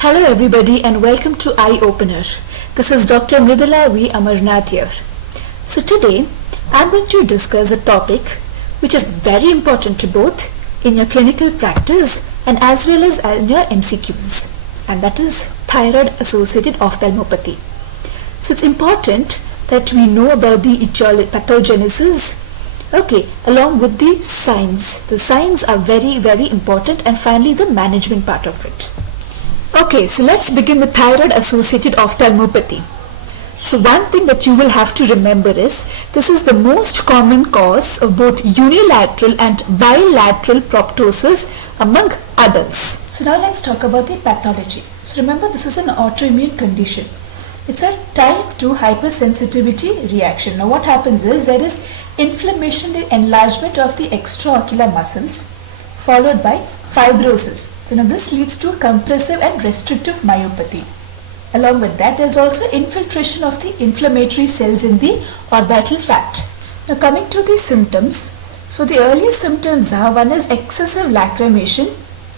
Hello everybody and welcome to Eye Opener. This is Dr. Mridula V. Amarnath here. So today I'm going to discuss a topic which is very important to both in your clinical practice and as well as in your MCQs, and that is thyroid associated ophthalmopathy. So it's important that we know about the pathogenesis, along with the signs. The signs are very important, and finally the management part of it. Okay, so let's begin with thyroid associated ophthalmopathy. So one thing that you will have to remember is this is the most common cause of both unilateral and bilateral proptosis among adults. So now let's talk about the pathology. So remember, this is an autoimmune condition. It's a type 2 hypersensitivity reaction. Now what happens is there is inflammation and enlargement of the extraocular muscles followed by fibrosis. So now this leads to compressive and restrictive myopathy. Along with that, there is also infiltration of the inflammatory cells in the orbital fat. Now coming to the symptoms. So the earliest symptoms are, one is excessive lacrimation,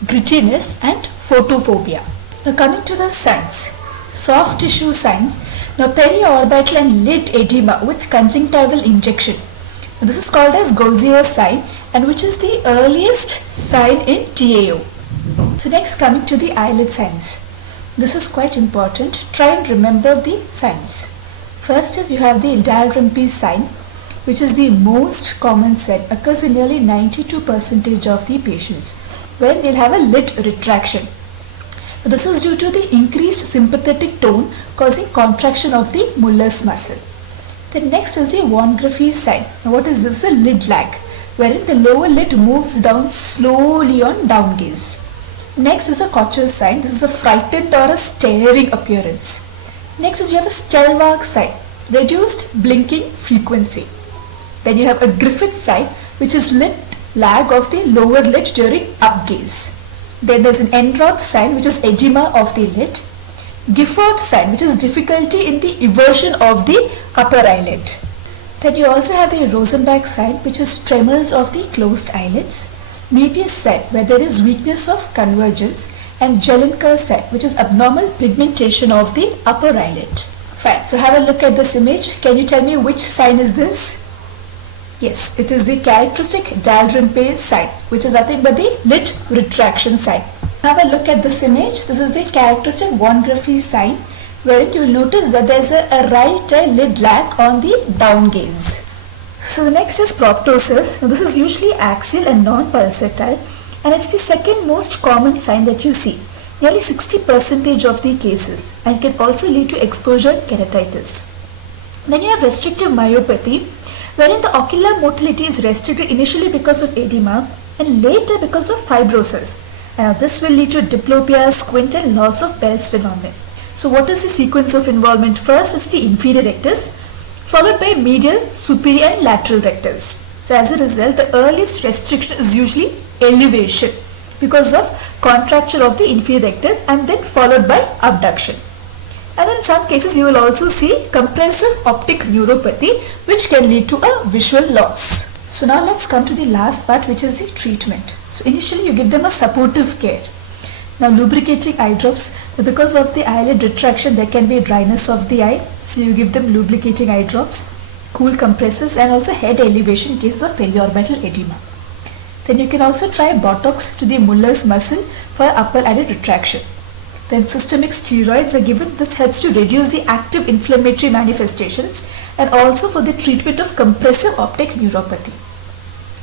grittiness and photophobia. Now coming to the signs. Soft tissue signs. Now periorbital and lid edema with conjunctival injection. Now this is called as Goltzier's sign, and which is the earliest sign in TAO. So next, coming to the eyelid signs. This is quite important. Try and remember the signs. First is you have the Dalrympe's sign, which is the most common sign, occurs in nearly 92% of the patients, where they'll have a lid retraction. This is due to the increased sympathetic tone causing contraction of the Muller's muscle. Then next is the Von Graeff's sign. Now what is this? A lid lag, wherein the lower lid moves down slowly on down gaze. Next is a Kocher's sign. This is a frightened or a staring appearance. Next is you have a Stellwark sign, reduced blinking frequency. Then you have a Griffith sign, which is lid lag of the lower lid during up gaze. Then there's an Enroth sign, which is edema of the lid. Gifford sign, which is difficulty in the eversion of the upper eyelid. Then you also have the Rosenbach sign, which is tremors of the closed eyelids. Mebius sign, where there is weakness of convergence, and Jelinek sign, which is abnormal pigmentation of the upper eyelid. Fine, so have a look at this image. Can you tell me which sign is this? Yes, it is the characteristic Dalrympe sign, which is nothing but the lid retraction sign. Have a look at this image. This is the characteristic Von Graeff's sign, wherein you will notice that there is a right eye lid lag on the down gaze. So the next is proptosis. Now this is usually axial and non-pulsatile, and it's the second most common sign that you see, nearly 60% of the cases, and can also lead to exposure keratitis. Then you have restrictive myopathy, wherein the ocular motility is restricted initially because of edema and later because of fibrosis. Now this will lead to diplopia, squint and loss of Bell's phenomenon. So what is the sequence of involvement? First is the inferior rectus, followed by medial, superior and lateral rectus. So as a result, the earliest restriction is usually elevation because of contracture of the inferior rectus, and then followed by abduction. And then in some cases you will also see compressive optic neuropathy, which can lead to a visual loss. So now let's come to the last part, which is the treatment. So initially you give them a supportive care. Now lubricating eye drops, because of the eyelid retraction there can be dryness of the eye, so you give them lubricating eye drops, cool compresses and also head elevation in cases of periorbital edema. Then you can also try Botox to the Muller's muscle for upper eyelid retraction. Then systemic steroids are given. This helps to reduce the active inflammatory manifestations and also for the treatment of compressive optic neuropathy.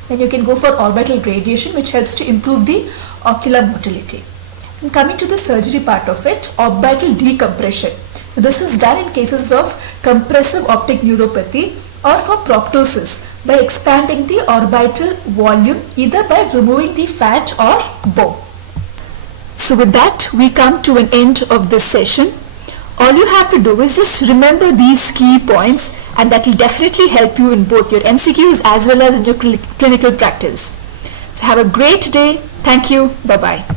Then you can go for orbital gradation, which helps to improve the ocular motility. And coming to the surgery part of it, orbital decompression. Now, this is done in cases of compressive optic neuropathy or for proptosis by expanding the orbital volume either by removing the fat or bone. So with that, we come to an end of this session. All you have to do is just remember these key points, and that will definitely help you in both your MCQs as well as in your clinical practice. So have a great day. Thank you. Bye-bye.